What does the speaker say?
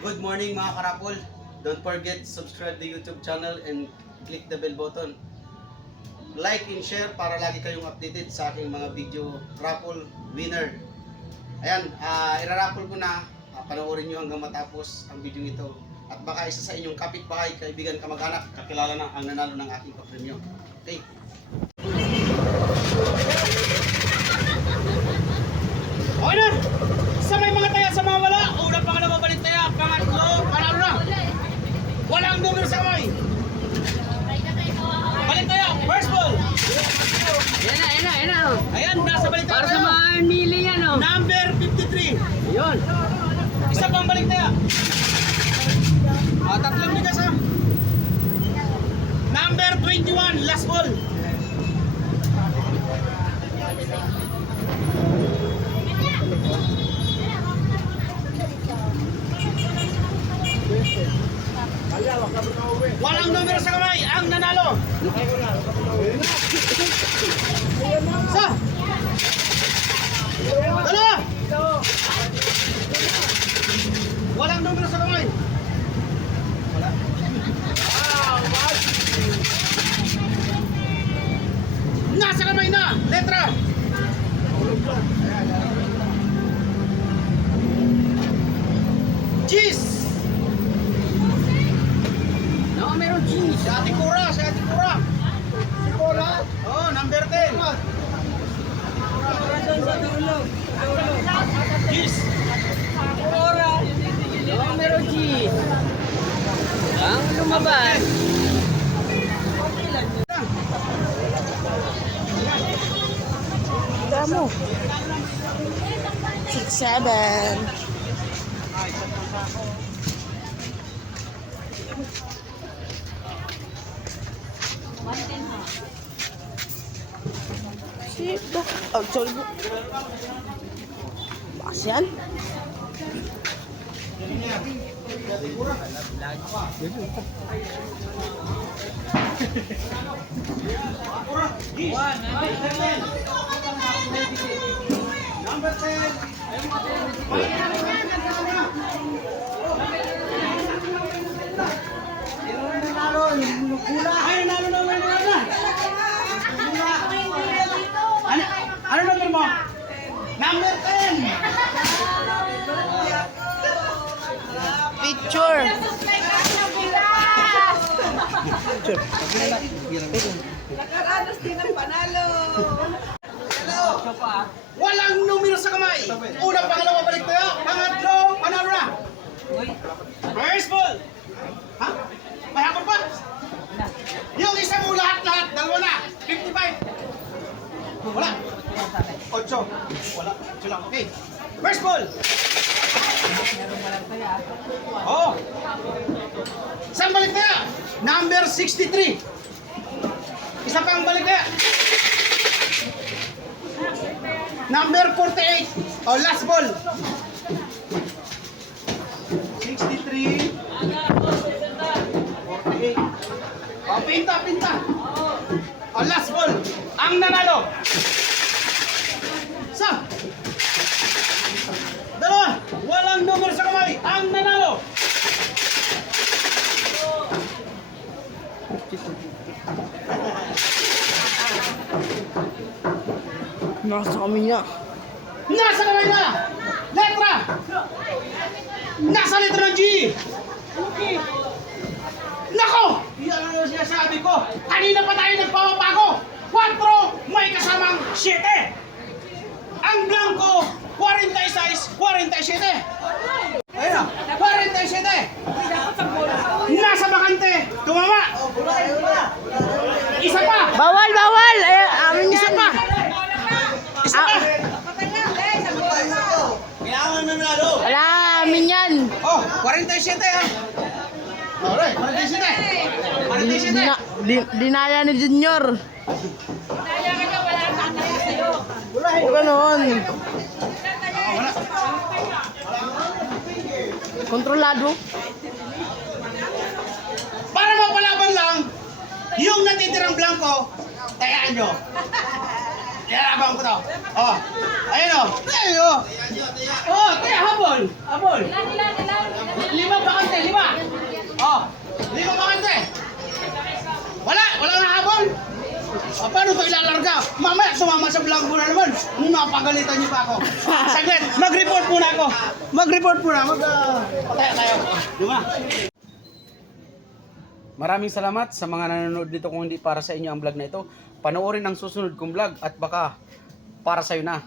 Good morning mga karapol. Don't forget to subscribe the YouTube channel and click the bell button. Like and share para lagi kayong updated sa aking mga video raffle winner. Ayan, iraraffle ko na. Panoorin nyo hanggang matapos ang video ito. At baka isa sa inyong kapitbahay, kaibigan, kamag-anak, kakilala na ang nanalo ng aking papremyo. Okay. Okay na! Sa may mga taya, sa mga wala, una pangalawa balik taya, pangatlo, panalo na! Walang numero sa kamay! Balik taya, first ball! Yan na. Ayan, nasa balik taya. Para sa mga mili yan, oh. Number 53. Yun. Isa pang balik taya. Tatlong bigas ha. Number 21, last ball. Walang numero sa kamay, ang nanalo. Sa! Dalawa! Walang numero sa kamay. Wala. Nasa kamay na, letra. Cheese. No, meron cheese. Si Ate Cura. Si Cura? Oh, number 10. Cheese. No, meron cheese. Ang lumabas. Damo. 6-7. Sito. Oh, sorry. Bakas yan. Number 10. Ay, nalo na. Ano number mo? Number 10. Picture. Nakaranas din ang panalo. Walang numero sa kamay. Una, pangalawa, balik tayo. Pangatlo, panalo na. First ball. Ha? May hakot pa? Yung isa mo lahat. Dalawa na. 55. Wala. 8. Wala. 8 lang. Okay. First ball. Oh. Saan balik tayo? Number 63. Isa pang balik tayo. Number 48. Oh, last ball. 63. 48. Oh, pinta. Oh, last ball. Ang nanalo. Sa. Dalawa. Walang numero sa kamay. Ang nanalo. Nasa kami niya. Nasa kamay na. Letra. Nasa letra ng G. Nako! Yan ang sinasabi ko. Kanina pa tayo nagpapapago. 4, may kasamang 7. Ang blanco, 46, 47. Ayun na, 47. Nasa bakante, tumama. Isa pa. Bawal! Ay, amin Isa yan. pa. Isa pa. Wala, amin yan. Oh, 47 ha. Alright, 47. Dinaya ni Junior. O ganon. Wala. Kontrolado. Para mapalaban lang, yung natitirang blanco, tayaan nyo. Ilalabang ko to. Oh, ayun oh. Ayun oh. Oh, kaya habol. Habol. 5 Paano ito ilalarga? Mamaya sumama sa vlog mo na naman. Hindi mapagalitan niyo pa ako. Saglit, mag-report muna ako. Mag-report muna. Pataya tayo. Di ba? Maraming salamat sa mga nanonood dito kung hindi para sa inyo ang vlog na ito. Panoorin ang susunod kong vlog at baka para sa'yo na.